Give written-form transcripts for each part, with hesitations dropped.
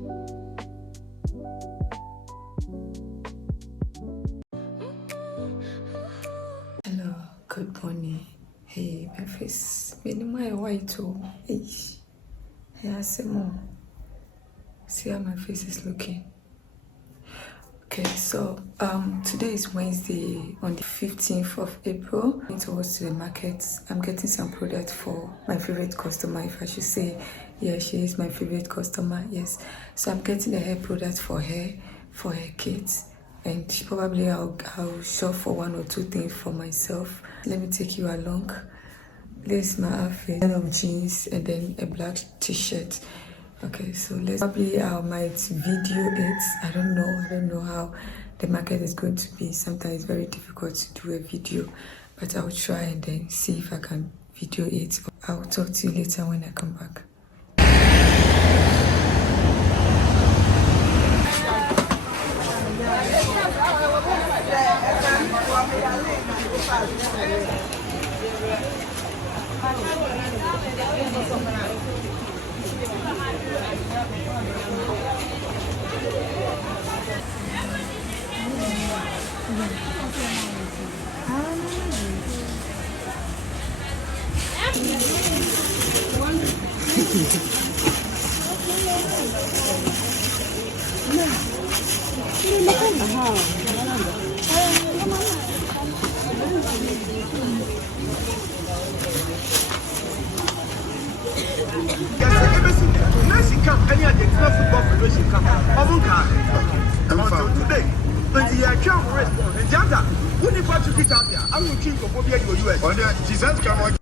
Hello, good morning. Hey, my face. My white oh. Hey, yeah, see how my face is looking. Okay, so today is Wednesday on the 15th of April. I'm going towards the market. I'm getting some product for my favorite customer, if I should say. Yeah, she is my favorite customer, yes. So I'm getting a hair product for her kids. And probably I'll shop for one or two things for myself. Let me take you along. This is my outfit, of jeans and then a black t-shirt. Okay, so I might video it. I don't know how the market is going to be. Sometimes it's very difficult to do a video, but I'll try and then see if I can video it. I'll talk to you later when I come back. Any Argentina Football Federation Cup. Until today, when the account response, and Janta, who the part to get out there? I'm going to change for US. On the Jesus come on.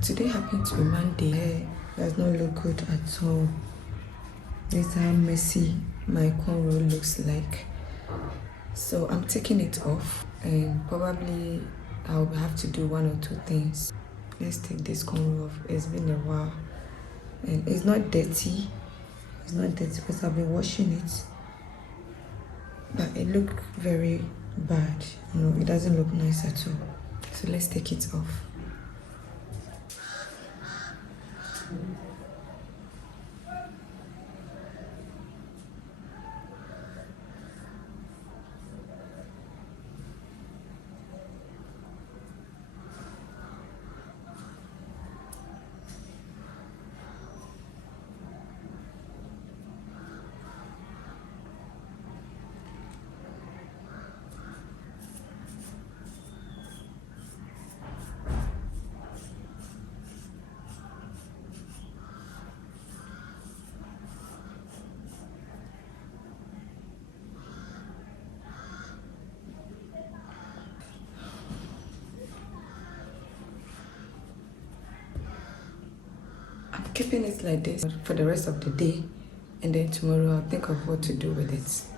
Today happened to be Monday. Hair does not look good at all. This is how messy my cornrow looks like. So I'm taking it off and probably I'll have to do one or two things. Let's take this cornrow off. It's been a while and it's not dirty. It's not dirty because I've been washing it, but it looked very bad. No, it doesn't look nice at all. So let's take it off. I'm keeping it like this for the rest of the day, and then tomorrow I'll think of what to do with it.